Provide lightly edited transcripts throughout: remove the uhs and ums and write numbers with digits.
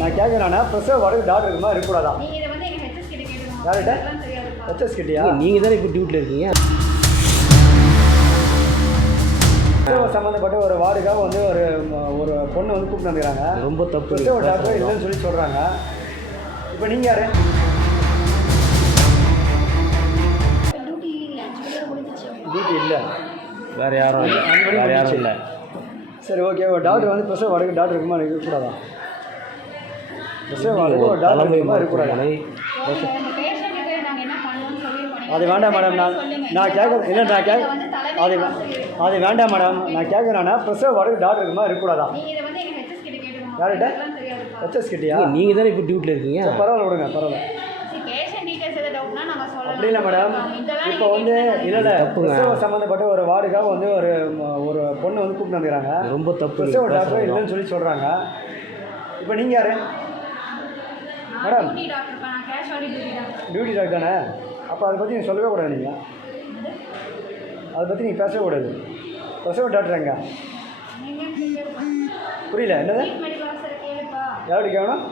நான் கேட்குறேன்னா பிரசவ வார்டுக்கு டாக்டர் இருக்குமா இருக்கக்கூடாதா? நீங்க இத வந்து எங்க ஹெச்எஸ் கிட்ட கேளுங்க. யார்கிட்ட? அதெல்லாம் தெரியாதுப்பா. ஹெச்எஸ் கிட்டயா? நீங்கள் தானே இப்போ டியூட்டியில் இருக்கீங்க. பிரசவ சம்மந்தப்பட்ட ஒரு வார்டுக்காக வந்து ஒரு பொண்ணு வந்து கூப்பிட்டு வந்துக்கிறாங்க. ரொம்ப தப்பு. பிரசவ டாக்டர் இல்லைன்னு சொல்லி சொல்கிறாங்க. இப்போ நீங்கள் யார்? டியூட்டி 5 மணி முடிஞ்சிச்சு. டியூட்டி இல்லை, வேறு யாரும் இல்லை, வேறு யாரும் இல்லை. சரி ஓகே. ஒரு டாக்டர் வந்து பிரசவ வார்டுக்கு டாக்டர் இருக்குமா இருக்கக்கூடாதா? பிரசவ வார்டுக்கு ஒரு டாக்டர் இருக்குமா இருக்கக்கூடாதா? இந்த பேஷண்ட்டுக்கு நாங்க என்ன பண்ணணும்னு சொல்லி அது வேண்டாம் மேடம். நான் கேட்குறேன் இல்லை, அது வேண்டாம் மேடம். நான் கேட்குறேன்னா பிரசவ வார்டுக்கு டாக்டர் இருக்குமா இருக்கக்கூடாதா? நீங்க இத வந்து எங்க ஹெச்எஸ் கிட்ட கேளுங்க. யார்கிட்ட? அதெல்லாம் தெரியாதுப்பா. ஹெச்எஸ் கிட்டயா? நீங்கள் தானே இப்போ டியூட்டியில் இருக்கீங்க. பரவாயில்ல விடுங்க, பரவாயில்ல. பேஷண்ட் டீடைல்ஸ் எதாவது டவுட்னா நாங்க சொல்லலாம். அப்படி இல்லை மேடம். இப்போ வந்து இல்லை பிரசவ சம்மந்தப்பட்ட ஒரு வார்டுக்காக வந்து ஒரு பொண்ணு வந்து கூப்பிட்டு வந்துக்கிறாங்க. ரொம்ப தப்பு. பிரசவ டாக்டர் இல்லைன்னு சொல்லி சொல்கிறாங்க. இப்போ நீங்கள் யார் மேடம்? டியூட்டி டாக்டர்ப்பா. நான் casualty duty doctor. Duty doctor தானே? அப்போ அதை பற்றி நீங்கள் சொல்லவே கூடாது. நீங்கள் அதை பற்றி நீங்கள் பேசவே கூடாது. பிரசவ டாக்டர் எங்க? நீங்க கேளுப்பா. புரியல, என்னது? மெடிக்கல் ஆஃபீஸர் கேளுப்பா. யார்கிட்ட கேட்கணும்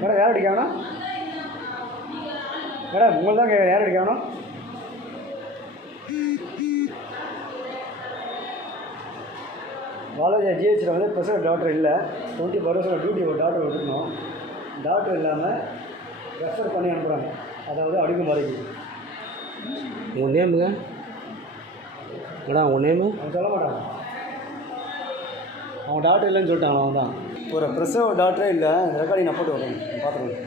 மேடம்? யார்கிட்ட கேட்கணும் மேடம்? உங்களை தான் கேட்குறேன். யார்கிட்ட கேட்கணும்? பாலாஜி ஜிஹெச்சில் வந்து பிரசவ டாக்டர் இல்லை. 24 டியூட்டி ஒரு டாக்டர் விட்டுருக்கணும். டாக்டர் இல்லாமல் ரெஃபர் பண்ணி அனுப்புகிறாங்க. அதாவது அடுக்குமுறைக்கு. உங்கள் நேமுங்க மேடம்? உங்கள் நேமு அவங்க சொல்ல மாட்டாங்க. அவங்க டாக்டர் இல்லைன்னு சொல்லிட்டாங்க. அவங்க தான் ஒரு பிரசவ டாக்டரே இல்லை. ரெக்கார்டிங் நான் போட்டு வரேன், பார்த்துருவேன்.